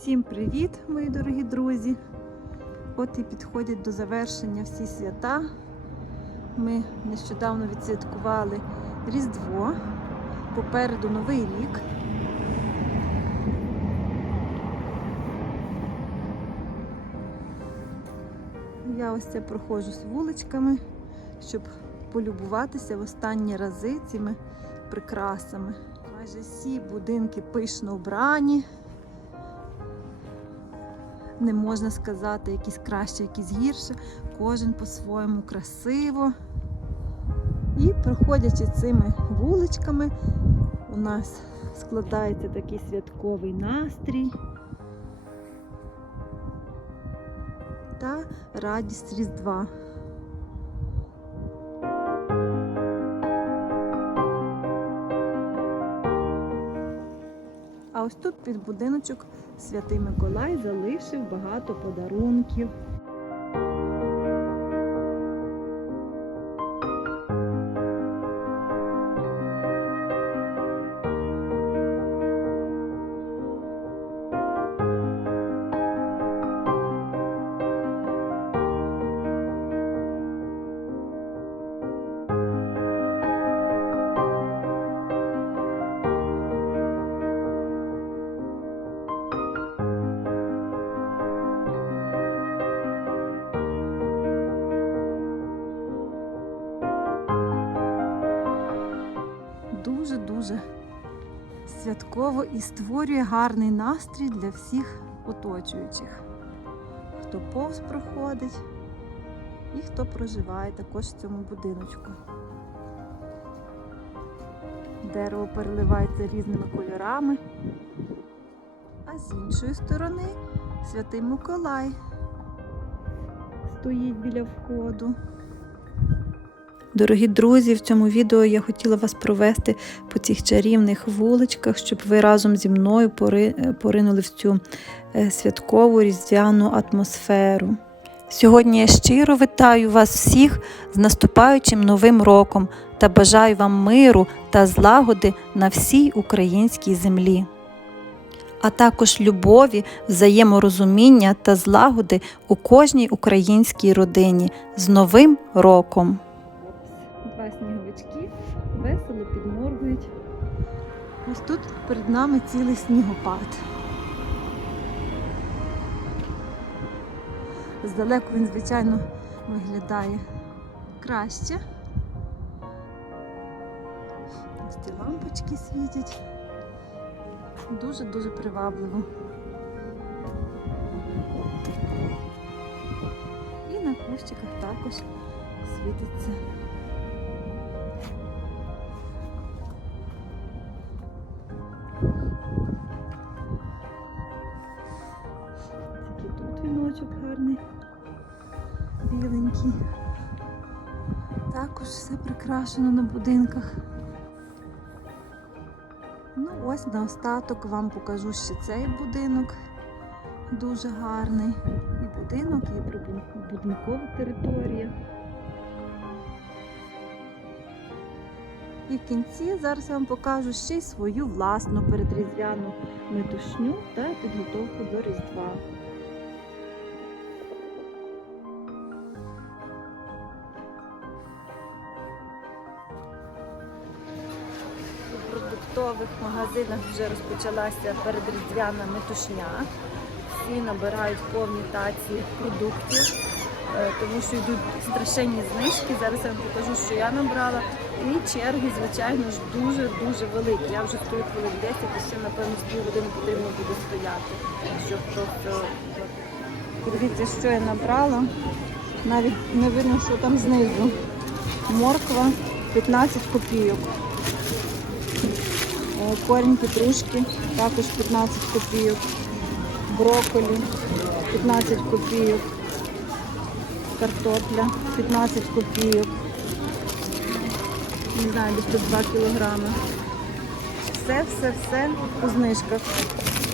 Всім привіт, мої дорогі друзі! От і підходять до завершення всі свята. Ми нещодавно відсвяткували Різдво, попереду Новий рік. Я ось це проходжу з вуличками, щоб полюбуватися в останні рази цими прикрасами. Майже всі будинки пишно вбрані. Не можна сказати, якісь краще, якісь гірше. Кожен по-своєму красиво. І проходячи цими вуличками, у нас складається такий святковий настрій та радість Різдва. Ось тут під будиночок Святий Миколай залишив багато подарунків. Святково і створює гарний настрій для всіх оточуючих. Хто повз проходить і хто проживає також в цьому будиночку. Дерево переливається різними кольорами, а з іншої сторони Святий Миколай стоїть біля входу. Дорогі друзі, в цьому відео я хотіла вас провести по цих чарівних вуличках, щоб ви разом зі мною поринули в цю е, святкову різдвяну атмосферу. Сьогодні я щиро вітаю вас всіх з наступаючим новим роком та бажаю вам миру та злагоди на всій українській землі. А також любові, взаєморозуміння та злагоди у кожній українській родині з Новим роком. Ось тут перед нами цілий снігопад. Здалеку він, звичайно, виглядає краще. Ось ці лампочки світять. Дуже-дуже привабливо. І на кущиках також світиться. Прикрашено на будинках. Ну, ось наостаток вам покажу ще цей будинок. Дуже гарний. І будинок, і будинкова територія. І в кінці зараз я вам покажу ще й свою власну передріздвяну метушню та підготовку до Різдва. Продуктових магазинах вже розпочалася передріздвяна метушня. Всі набирають повні таці продуктів, е, тому що йдуть страшенні знижки. Зараз я вам покажу, що я набрала. І черги, звичайно ж, дуже-дуже великі. Я вже стою хвилин 10 і ще, напевно, з пів години потрібно буде стояти. Щоб просто подивіться, що я набрала. Навіть не видно, що там знизу. Морква 15 копійок. Е, Корінь петрушки також 15 копійок. Брокколі 15 копійок. Картопля 15 копійок. Не знаю, десь тут 2 кілограми. Все, все, все у знижках.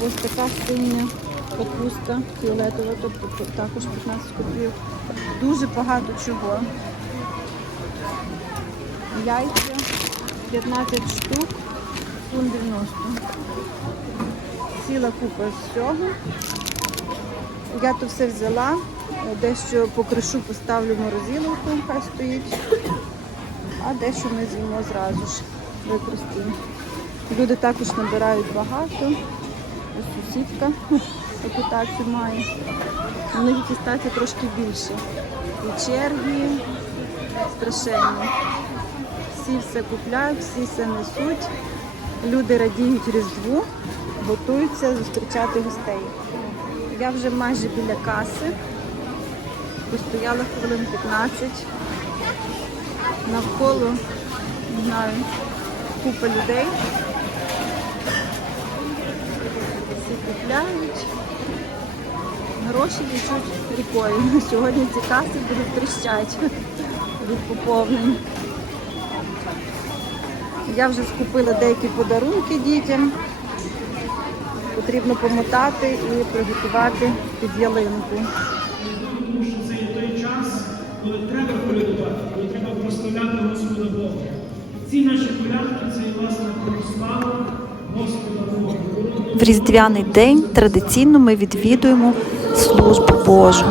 Ось така синя капуста фіолетова, тобто також 15 копійок. Дуже багато чого. Яйця 15 штук, фунт 90. ціла купа всього. Я то все взяла, дещо покришу, поставлю в морозиловку, хай стоїть, а дещо ми з'їмо зразу ж використаємо. Люди також набирають багато. Ось сусідка таку тацю має. У них ці стаці трошки більше. І черги страшенні. Всі все купляють, всі все несуть. Люди радіють Різдву, готуються зустрічати гостей. Я вже майже біля каси. Постояла хвилин 15. Навколо, не знаю, купа людей. Всі купляють. Гроші лічуть рікою. Сьогодні ці каси будуть тріщати від поповнень. Я вже скупила деякі подарунки дітям. Потрібно помотати і приготувати під ялинку. Тому що це є той час, коли треба колядувати, коли треба прославляти Господа Бога. Ці наші колядки це є власне прослава Бога. В Різдвяний день традиційно ми відвідуємо службу Божу.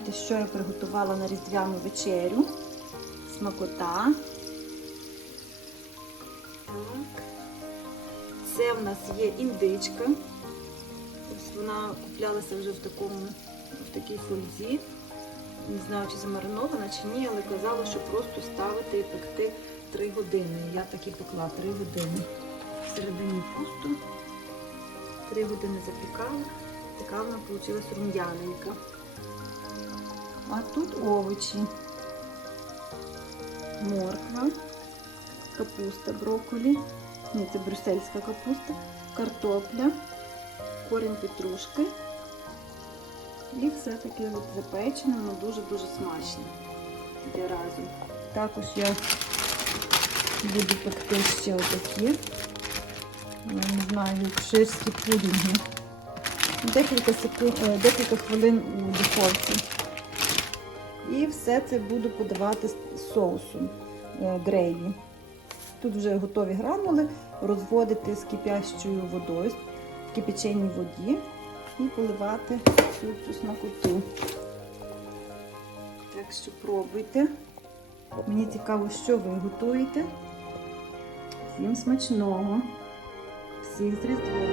Погляньте, що я приготувала на різдвяну вечерю. Смакота. Так. Це в нас є індичка. Ось вона куплялася вже в такому, в такій фользі. Не знаю, чи замаринована, чи ні, але казала, що просто ставити і пекти 3 години. Я так і пекла 3 години. Всередині пусто. 3 години запікала. Така вона вийшла рум'яненька. А тут овочі. Морква, капуста, брокколі. Ні, це брюссельська капуста, картопля, корінь петрушки. І все таке от запечене, воно дуже-дуже смачне для разу. Також я буду пекти ще отакі. Я не знаю, як ширські пудінги. Декілька, секунд, е, декілька хвилин у духовці. І все це буду подавати з соусом е, грейві. Тут вже готові гранули, розводити з кипящою водою, в кипяченій воді і поливати всю цю смакоту. Так що пробуйте. Мені цікаво, що ви готуєте. Всім смачного, всіх з Різдвом!